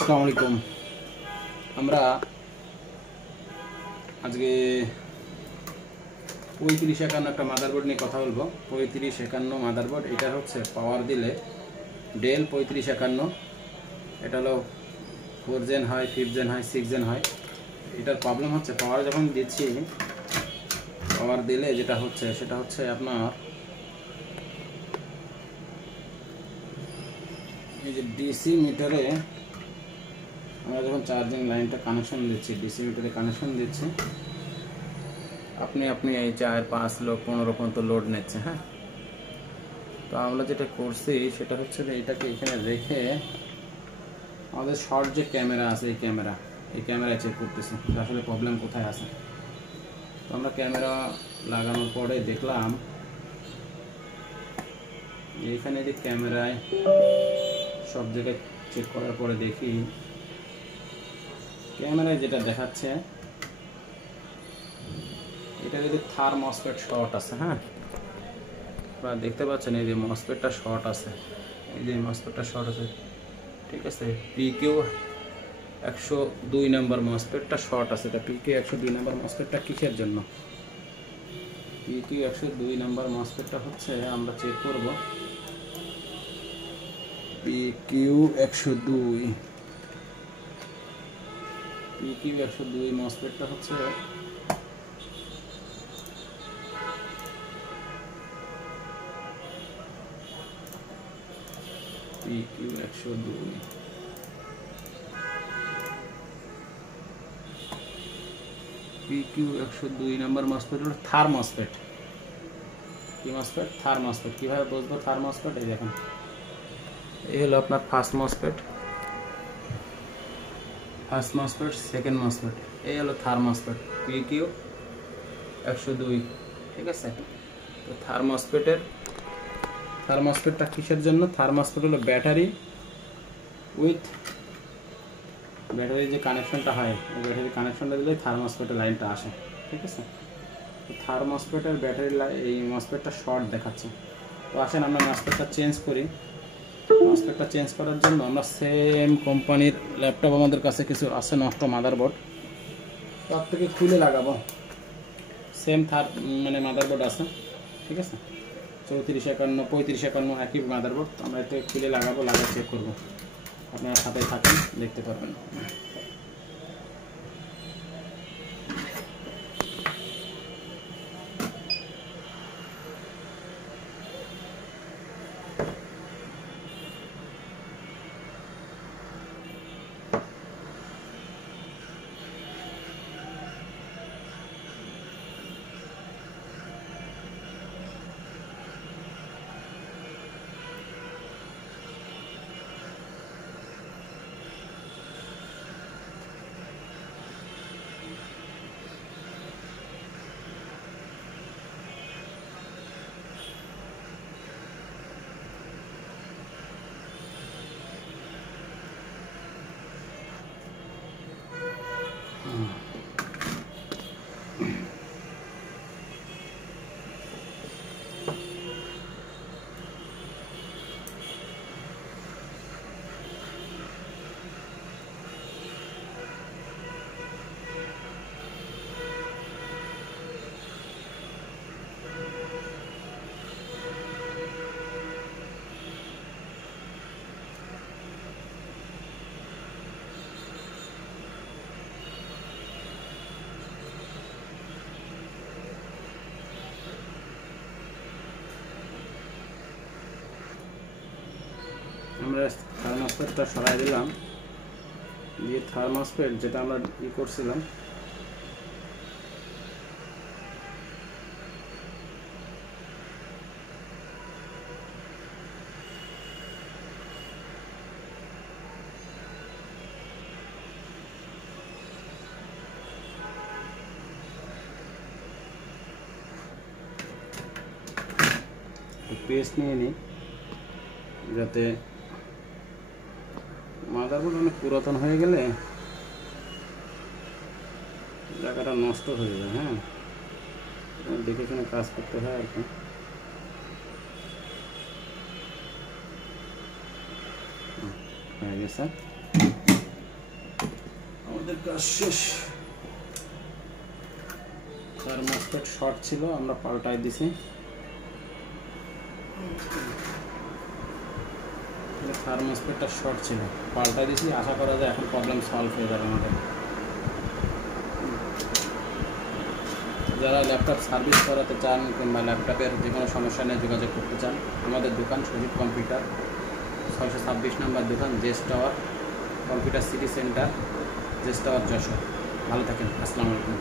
আসসালামু আলাইকুম। আমরা আজকে 3551 একটা মাদারবোর্ড নিয়ে কথা বলবো। 3551 মাদারবোর্ড, এটা হচ্ছে পাওয়ার দিলে ডেল 3551। এটা হলো 4 জেন হয়, 5 জেন হয়, 6 জেন হয়। এটার প্রবলেম হচ্ছে পাওয়ার যখন দিচ্ছি, পাওয়ার দিলে যেটা হচ্ছে সেটা হচ্ছে আপনার এই যে ডিসি মিটারে আমরা যখন চার্জিং লাইনটা কানেকশন দিচ্ছি, ডিসি মিটারে কানেকশন দিচ্ছি, আপনি এই 4-5 লোড 15 পর্যন্ত লোড নিচ্ছে। হ্যাঁ, তো আমরা যেটা করছি সেটা হচ্ছে যে এটাকে এখানে রেখে আমাদের শর্ট যে ক্যামেরা আছে, এই ক্যামেরা চেক করতেছি আসলে প্রবলেম কোথায় আছে। তো আমরা ক্যামেরা লাগানোর পরে দেখলাম এইখানে যে ক্যামেরায় সব জায়গায় চেক করার পরে দেখি ক্যামেরায় যেটা দেখাচ্ছে এটা যদি থার্মোস্টেট শর্ট আছে। হ্যাঁ, আপনারা দেখতে পাচ্ছেন এই যে মসফেটটা শর্ট আছে, এই যে মসফেটটা শর্ট আছে, ঠিক আছে। পিকিউ 102 নাম্বার মসফেটটা শর্ট আছে। এটা পিকিউ 102 নাম্বার মসফেটটা কিসের জন্য? পিকিউ 102 নাম্বার মসফেটটা হচ্ছে আমরা চেক করব পিকিউ 102 মসফেটটা হচ্ছে পিকিউ 102। পিকিউ 102 নাম্বার মসফেট হলো থার্মোস্টেট। কি মসফেট? থার্মোস্টেট। কিভাবে বুঝবো থার্মোস্টেট? এই দেখেন, এই হলো আপনার ফার্স্ট মসফেট, সেকেন্ড মসফেট, এই হলো থার্মোস্টেট পিকিউ 102। ঠিক আছে। তো থার্মোস্টেটটা কিসের জন্য? থার্মোস্টেট হলো ব্যাটারি যে কানেকশনটা হয়, ওই ব্যাটারি কানেকশনটা দিলে থার্মোস্টেটের লাইনটা আসে। ঠিক আছে। তো থার্মোস্টেটের ব্যাটারি এই মসফেটটা শর্ট দেখাচ্ছে। তো আসেন আমরা মসফেটটা চেঞ্জ করি। মসফেটটা চেঞ্জ করার জন্য আমরা সেম কোম্পানির ল্যাপটপ আমাদের কাছে কিছু আছে নষ্ট মাদারবোর্ড, তার থেকে খুলে লাগাবো। সেম মাদারবোর্ড আছে, ঠিক আছে। 3451, 3551 একই মাদারবোর্ড। আমরা এতে খুলে লাগাবো, লাগিয়ে চেক করবো। আপনারা সাথে থাকেন, দেখতে পারবেন। আমরা থার্মোস্টেটটা সরাই দিলাম, দিয়ে থার্মোস্টেট যেটা আমরা করছিলাম পেস্ট নিয়ে নিই, যাতে মাদারবোর্ড অনেক পুরাতন হয়ে গেলে জায়গাটা নষ্ট হয়ে যায়। হ্যাঁ, দেখে শুনে কাজ করতে হয় আর কি। হয়ে গেছে। আমাদের কাজ শেষ। থার্মোস্ট্যাট শর্ট ছিল, আমরা পাল্টাই দিছি। থার্মোস্ট্যাটটা শর্ট ছিল, পাল্টাই দিছি। আশা করা যায় এখন প্রবলেম সলভ হয়ে যাবে আমাদের। যারা ল্যাপটপ সার্ভিস করাতে চান কিংবা ল্যাপটপের যে কোনো সমস্যা নিয়ে যোগাযোগ করতে চান, আমাদের দোকান সজীব কম্পিউটার, 626 নম্বর দোকান, Jess tower, computer city centre, Jess tower, Jessore. ভালো থাকেন, আসসালামু আলাইকুম।